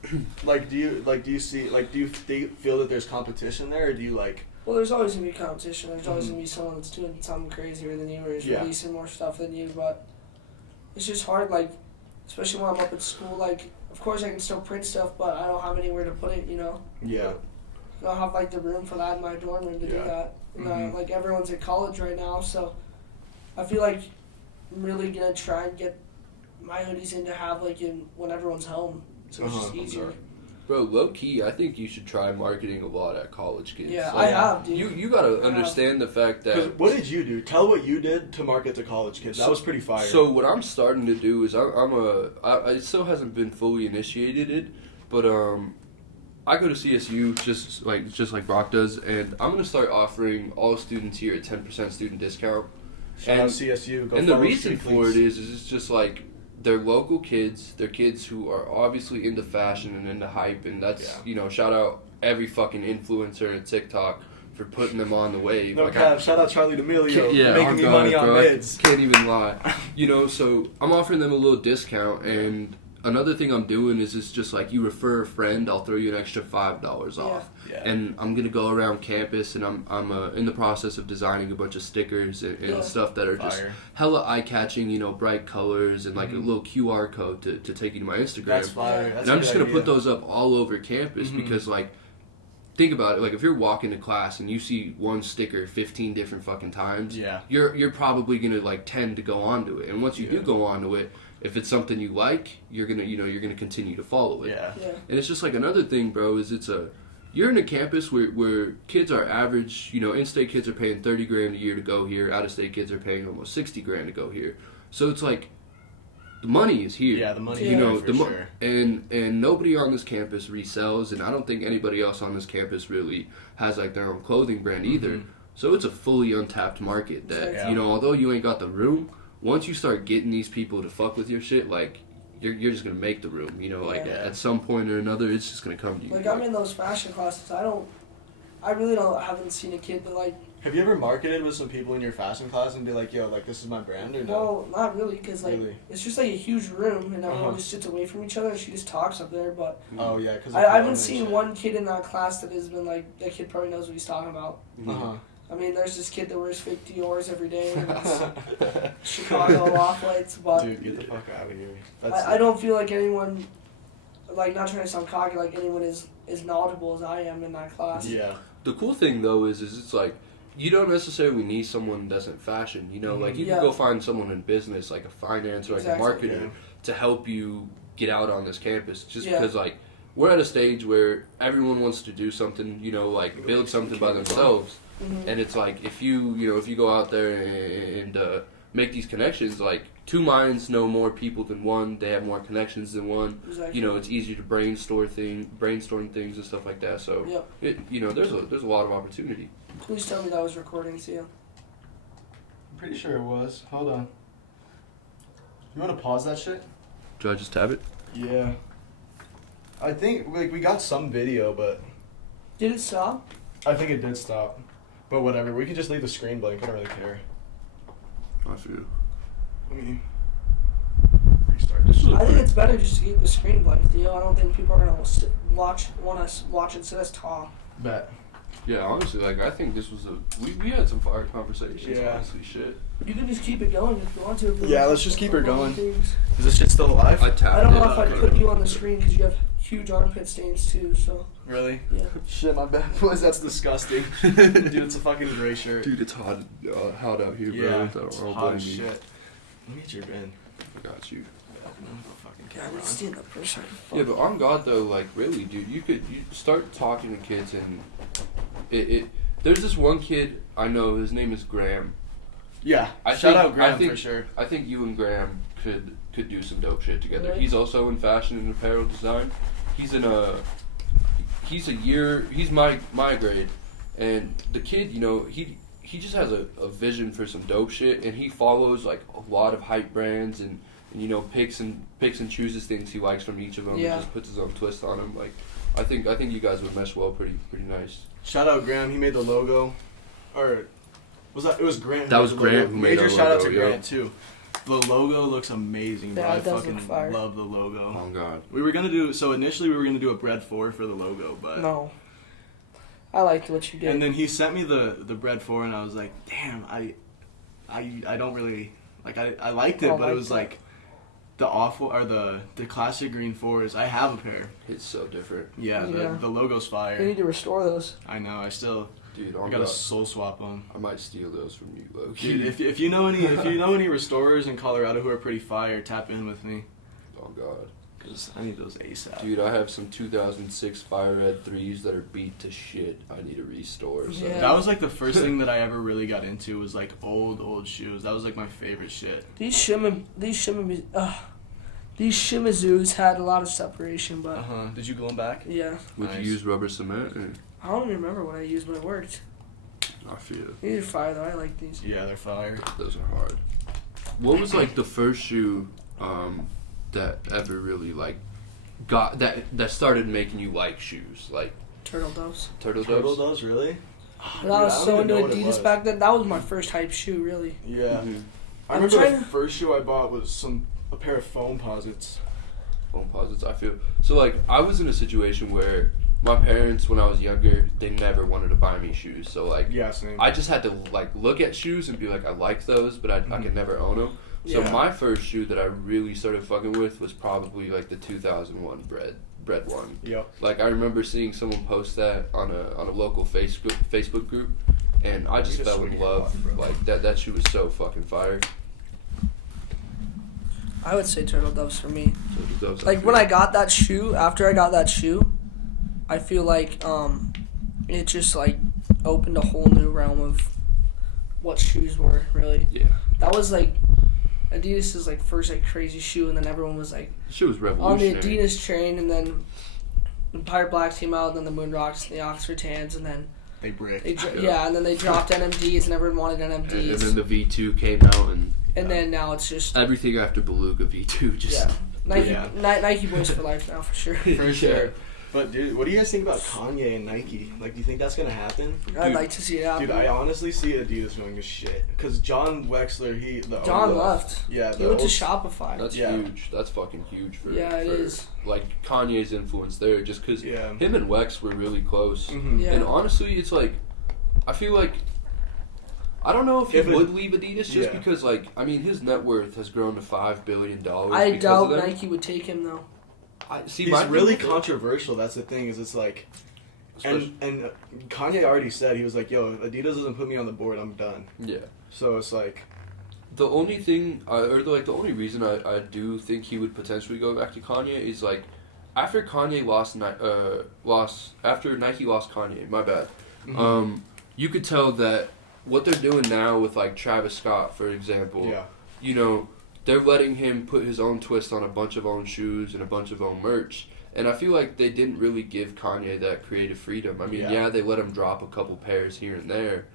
Do you feel that there's competition there, or do you like? Well, there's always gonna be competition. There's always Mhm. gonna be someone that's doing something crazier than you, or is Yeah. releasing more stuff than you. But it's just hard, like, especially when I'm up at school. Like, of course I can still print stuff, but I don't have anywhere to put it. Yeah. I don't have like the room for that in my dorm room to do Yeah. that. And, Mhm. like everyone's at college right now, so I feel like I'm really gonna try and get my hoodies in to have like when everyone's home, so it's just easier. Bro, low key, I think you should try marketing a lot at college kids. Yeah, Like, I have, dude. You gotta I understand the fact 'Cause that. what did you do? Tell what you did to market to college kids. That was pretty fire. So what I'm starting to do is it still hasn't been fully initiated, but I go to CSU just like Brock does, and I'm gonna start offering all students here a 10% student discount. Shout out CSU. Go And the follow reason Street for Fleets. it is it's just like they're local kids. They're kids who are obviously into fashion and into hype, and that's shout out every fucking influencer and TikTok for putting them on the wave. No like cap. Shout out Charlie D'Amelio. yeah, making me money on mids. Can't even lie. So I'm offering them a little discount, and another thing I'm doing is it's just like you refer a friend, I'll throw you an extra $5 off. Yeah. And I'm gonna go around campus, and I'm in the process of designing a bunch of stickers and stuff that are just Fire. hella eye catching, bright colors and like a little QR code to take you to my Instagram. That's fire. That's And a I'm good just gonna idea. put those up all over campus because like. Think about it, like if you're walking to class and you see one sticker 15 different fucking times, you're probably gonna like tend to go onto it. And once you do go onto it, if it's something you like, you're gonna continue to follow it. Yeah. And it's just like another thing, bro, is you're in a campus where kids are average, in-state kids are paying 30 grand a year to go here, out-of-state kids are paying almost 60 grand to go here. So it's like the money is here. Yeah, the money is here for sure. And nobody on this campus resells, and I don't think anybody else on this campus really has like their own clothing brand either. So it's a fully untapped market that, although you ain't got the room, once you start getting these people to fuck with your shit, like, you're just gonna make the room, at some point or another, it's just gonna come to you. Like, I'm in those fashion classes, I really haven't seen a kid that, like... Have you ever marketed with some people in your fashion class and be like, yo, like, this is my brand, or no? No, not really, because, like, it's just, like, a huge room, and everyone just sits away from each other, and she just talks up there, but... Oh, yeah, because... I haven't seen one kid in that class that has been, like, that kid probably knows what he's talking about. I mean, there's this kid that wears fake Dior's every day, and it's Chicago off lights, but... Dude, get the fuck out of here. I don't feel like anyone, like, not trying to sound cocky, like, anyone is as knowledgeable as I am in that class. Yeah. The cool thing, though, is it's like, you don't necessarily need someone that's in fashion, like you can go find someone in business, like a finance or like a marketer, to help you get out on this campus, just because like we're at a stage where everyone wants to do something, like build something by themselves, and it's like if you go out there and make these connections, like two minds know more people than one, they have more connections than one. Exactly. It's easier to brainstorm things and stuff like that. So there's a lot of opportunity. Please tell me that was recording too. I'm pretty sure it was. Hold on. You want to pause that shit? Do I just tab it? Yeah. I think, like, we got some video, but... Did it stop? I think it did stop. But whatever, we could just leave the screen blank, I don't really care. I feel. Let me restart this. I think it's better just to keep the screen blank, Theo. I don't think people are gonna want us watch it, so let's talk. Bet. Yeah, honestly, like, I think this was we had some fire conversations, Yeah. honestly, shit. You can just keep it going if you want to. Yeah, let's just keep her going. Is this shit still alive? I tapped I don't it. know if I'd put you on the screen because you have huge armpit stains too, so. Really? Yeah. Shit, my bad, boys. That's disgusting. Dude, it's a fucking gray shirt. Dude, it's hot out here, bro. Yeah, Don't it's blame hot me. as shit. Let me get your bin. I got you. Fucking Yeah, camera let's on. stand up for a second. Yeah, but on God though, like really, dude, you start talking to kids and it. There's this one kid I know. His name is Graham. Yeah, I shout think- out Graham I think- for sure. I think you and Graham could do some dope shit together. Really? He's also in fashion and apparel design. He's my grade, and the kid, he just has a vision for some dope shit, and he follows like a lot of hype brands and picks and chooses things he likes from each of them Yeah. and just puts his own twist on them. Like, I think you guys would mesh well, pretty nice. Shout out Graham, he made the logo. Or was that? It was Grant. Who That made was the Grant logo. who made Major our shout out to logo, yeah. Grant too. The logo looks amazing, bro. Yeah, I it does look fucking fire. love the logo. Oh God. Initially we were gonna do a bread 4 for the logo, but No. I liked what you did. and then he sent me the bread 4 and I was like, damn, I don't really like I liked it, Oh, but it was like like the awful or the classic green 4s. I have a pair. It's so different. Yeah, Yeah. the logo's You fire. need to restore those. I know. Dude, I gotta soul swap them. I might steal those from you, low Dude, if you know any restorers in Colorado who are pretty fire, tap in with me. Oh God. Cause I need those ASAP. Dude, I have some 2006 Fire Red 3s that are beat to shit. I need to restore. So. Yeah. That was like the first thing that I ever really got into was like old shoes. That was like my favorite shit. These shimmy These Shimizus had a lot of separation, but Did you glue them back? yeah. Would Nice. you use rubber cement? Or? I don't even remember what I used, but it worked. I feel These are fire though. I like these. Yeah, they're fire. those are hard. What was like the first shoe that ever really like got that started making you like shoes? Like Turtle Doves. Turtle Turtle Doves? doves, really? But I was don't so even into know what it was. Adidas back then. That was my first hype shoe, really. Yeah. Mhm. I I'm remember trying the to- first shoe I bought was a pair of foam posits. Phone posits, I feel. So, like, I was in a situation where my parents, when I was younger, they never wanted to buy me shoes. So, like, Yeah, same. I just had to, like, look at shoes and be like, I like those, but I could never own them. So, Yeah. my first shoe that I really started fucking with was probably, like, the 2001 bread one. Yep. Like, I remember seeing someone post that on a local Facebook group, and I just You just fell in swing your love. body, bro. Like, that shoe was so fucking fire. I would say Turtle Doves for me. So those, Like when I got that shoe, after I got that shoe, I feel like it just like opened a whole new realm of what shoes were really. Yeah. That was like Adidas's like first like crazy shoe, and then everyone was like The shoe was on the revolutionary. Adidas train, and then the Pirate Blacks came out, and then the Moon Rocks, and the Oxford Tans, and then They brick. and then they dropped NMDs, and everyone wanted And NMDs, then the V2 came out, and then now it's just everything after Beluga V2 just. yeah. Nike, Yeah. Nike boys for life now for sure. For sure. But dude, what do you guys think about Kanye and Nike? Like, do you think that's gonna happen? I'd like to see it happen. Dude, I honestly see Adidas going to shit. Cause John Wexler, John left. Yeah, He went to Shopify. That's Yeah. huge. That's fucking huge for Yeah, it for, is. Like Kanye's influence there, just because Yeah. him and Wex were really close. Mhm. Yeah. And honestly, it's like I feel like I don't know if he If it- would leave Adidas just Yeah. because, like, I mean, his net worth has grown to $5 billion. I because doubt of them. Nike would take him though. I see. He's my thing really with it- controversial. That's the thing. Is it's like, and Kanye already said he was like, "Yo, Adidas doesn't put me on the board. I'm done." Yeah. So it's like, The only thing, the only reason I do think he would potentially go back to Kanye is like, after Kanye after Nike lost Kanye, my bad. You could tell that what they're doing now with like Travis Scott, for example. yeah, You know, they're letting him put his own twist on a bunch of own shoes and a bunch of own merch. And I feel like they didn't really give Kanye that creative freedom. I mean, yeah they let him drop a couple pairs here and there,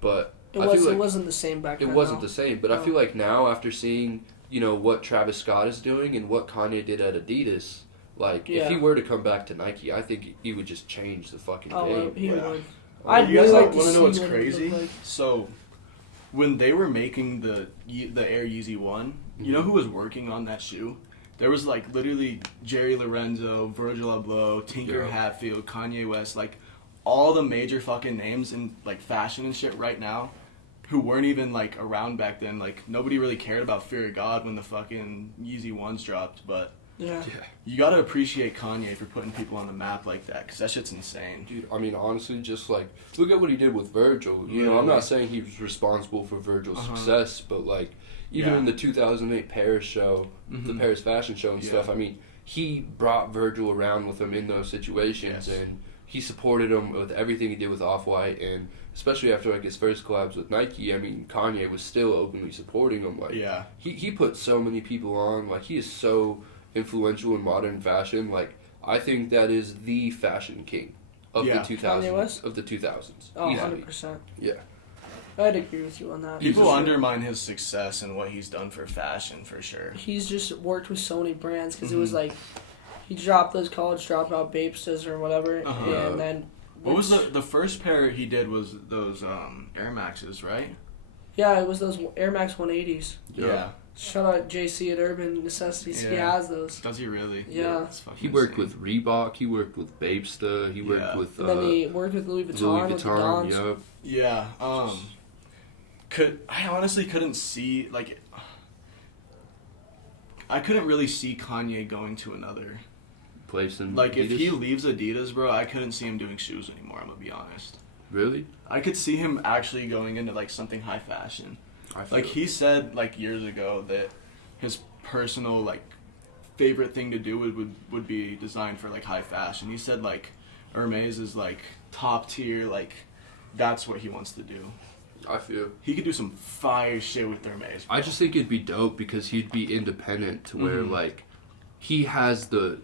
but It I was. feel It like wasn't the same back then. it wasn't though. the same. But I No. feel like now, after seeing, you know, what Travis Scott is doing and what Kanye did at Adidas, like, if he Yeah. were to come back to Nike, I think he would just change the fucking Oh, game. he Yeah. would. You I'd guys really like to want to see know what's what it would crazy? look like. So, when they were making the Air Yeezy One, you know who was working on that shoe? There was like literally Jerry Lorenzo, Virgil Abloh, Tinker Yeah. Hatfield, Kanye West, like all the major fucking names in like fashion and shit right now, who weren't even like around back then. Like nobody really cared about Fear of God when the fucking Yeezy Ones dropped, but Yeah. you gotta appreciate Kanye for putting people on the map like that, cause that shit's insane. Dude, I mean, honestly, just like, look at what he did with Virgil. You know, I'm not saying he was responsible for Virgil's success, but like, even Yeah. in the 2008 Paris show, the Paris fashion show and Yeah. stuff, I mean, he brought Virgil around with him in those situations, Yes. and he supported him with everything he did with Off-White, and especially after like his first collabs with Nike, I mean, Kanye was still openly supporting him. Like, Yeah. he put so many people on. Like, he is so influential in modern fashion. Like, I think that is the fashion king of Yeah. the 2000s. Kanye West? Of the 2000s. Oh, Easily. 100%. Yeah. I'd agree with you on that. He's People a- undermine his success and what he's done for fashion for sure. He's just worked with so many brands because it Mm-hmm. was like he dropped those college dropout Bapestas or whatever, Uh-huh. and then What was the first pair he did was those Air Maxes, right? yeah, it was those Air Max 180s. Yeah. Shout out JC at Urban Necessities. He Yeah. has those. Does he really? Yeah. That's fucking He worked insane. with Reebok. He worked with Bapesta. He worked Yeah. with And then he worked with Louis Vuitton, Louis with the Vuitton. Dons. Yup. Yeah. I honestly couldn't see like. I couldn't really see Kanye going to another. Place in Like if Adidas. he leaves Adidas, bro, I couldn't see him doing shoes anymore. I'm gonna be honest. Really? I could see him actually going into like something high fashion. I feel Like he said like years ago that his personal like favorite thing to do would be design for like high fashion. He said like Hermes is like top tier, like that's what he wants to do. I feel. He could do some fire shit with Hermes. I just think it'd be dope because he'd be independent to where Mhm. like he has the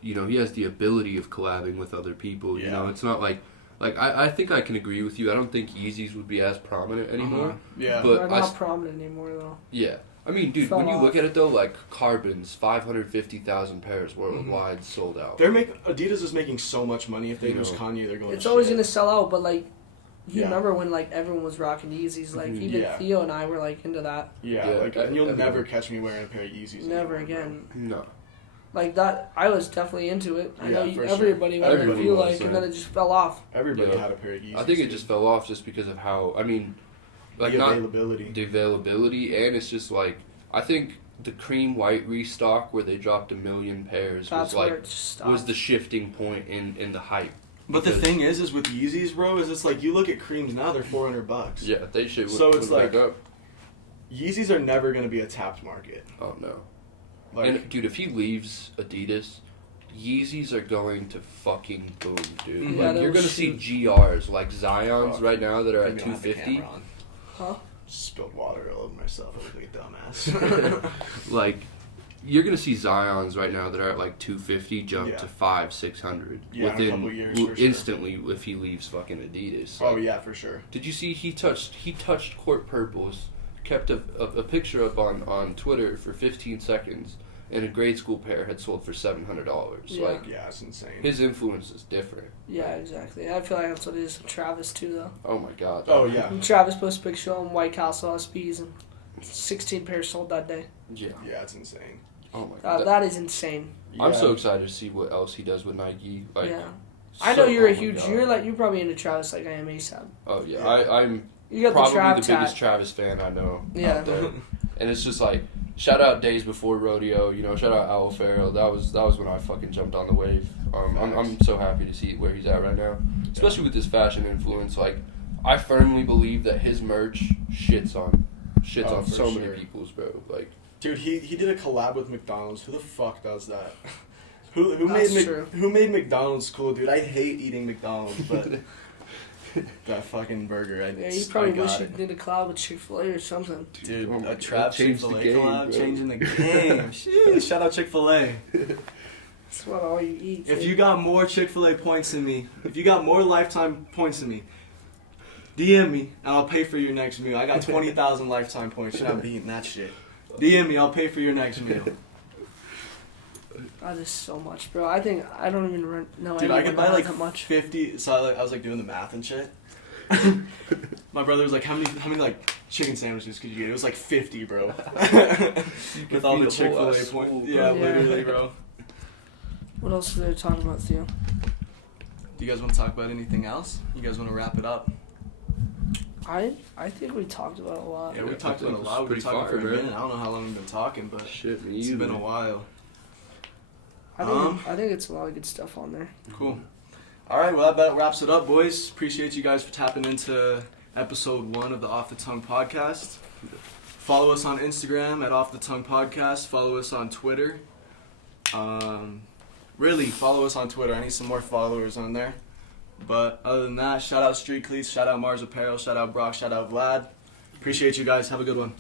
ability of collabing with other people. You know, it's not like I think I can agree with you. I don't think Yeezys would be as prominent anymore. Yeah, They're but not prominent anymore though. Yeah. I mean, dude, when you look at it though, like Carbon's 550,000 pairs worldwide sold out. Adidas is making so much money. If they lose Kanye, they're going. It's to always shit. gonna sell out, but like, you remember when like everyone was rocking Yeezys? Like even Theo and I were like into that. Yeah, like you'll never catch me wearing a pair of Yeezys. Never anymore, again. Bro. No. Like that, I was definitely into it. I know for everybody sure. went. I Everybody feel was, like, and then it just fell off. Everybody had a pair of Yeezys. I think it just fell off just because of how. I mean, like the availability. The availability, and it's just like I think the cream white restock where they dropped 1 million pairs That's was the shifting point in the hype. But the thing is with Yeezys, bro, is it's like you look at creams now, they're $400. Yeah, they should. So it's like back up. Yeezys are never gonna be a tapped market. Oh no. Like, and dude, if he leaves Adidas, Yeezys are going to fucking boom, dude. Yeah, like you're gonna see GRs like Zions right now that are at 250. Huh? Spilled water all over myself. I look like a dumbass. Like you're gonna see Zions right now that are at like 250 jump to 500-600 in a couple years, for sure. instantly if he leaves fucking Adidas. Oh yeah, for sure. Did you see he touched court purples, kept a picture up on Twitter for 15 seconds, and a grade school pair had sold for $700. Yeah. Like it's insane. his influence is different. Yeah, exactly. I feel like that's what it is with Travis too, though. Oh my god. Oh yeah. And Travis posted a picture on White Castle SPs and 16 pairs sold that day. Yeah. Yeah, it's insane. Oh my god. That is insane. I'm so excited to see what else he does with Nike. Like, yeah. I know you're a huge. You're probably into Travis like I am ASAP. Oh yeah, I'm you got probably the biggest Travis fan I know out there. And it's just like shout out days before rodeo. You know, shout out Owl Farrell. That was when I fucking jumped on the wave. I'm so happy to see where he's at right now, especially with his fashion influence. Like I firmly believe that his merch shits on so many people's, bro. Like. Dude, he did a collab with McDonald's. Who the fuck does that? Who made McDonald's cool, dude? I hate eating McDonald's, but that fucking burger, you probably wish you did a collab with Chick-fil-A or something. Dude, a Trap Chick-fil-A collab, bro. changing the game. Sheesh, shout out Chick-fil-A. That's what all you eat. If you got more Chick-fil-A points than me, if you got more lifetime points than me, DM me and I'll pay for your next meal. I got 20,000 lifetime points. Should have beaten that shit. DM me, I'll pay for your next meal. That is so much, bro. I think I don't even know. Dude, I could buy like that much. 50. So I was like doing the math and shit. My brother was like, "How many like chicken sandwiches could you get?" It was like 50, bro. With all the Chick-fil-A points. Yeah, literally, bro. What else is there to talk about, Theo? Do you guys want to talk about anything else? You guys want to wrap it up? I think we talked about a lot. Yeah, we talked about a lot. We've been talking for a minute. I don't know how long we've been talking, but it's been a while. I think it's a lot of good stuff on there. Cool. All right, well, that wraps it up, boys. Appreciate you guys for tapping into episode 1 of the Off the Tongue podcast. Follow us on Instagram at Off the Tongue Podcast. Follow us on Twitter. Really, follow us on Twitter. I need some more followers on there. But other than that, shout out Street Cleats, shout out Mars Apparel, shout out Brock, shout out Vlad. Appreciate you guys. Have a good one.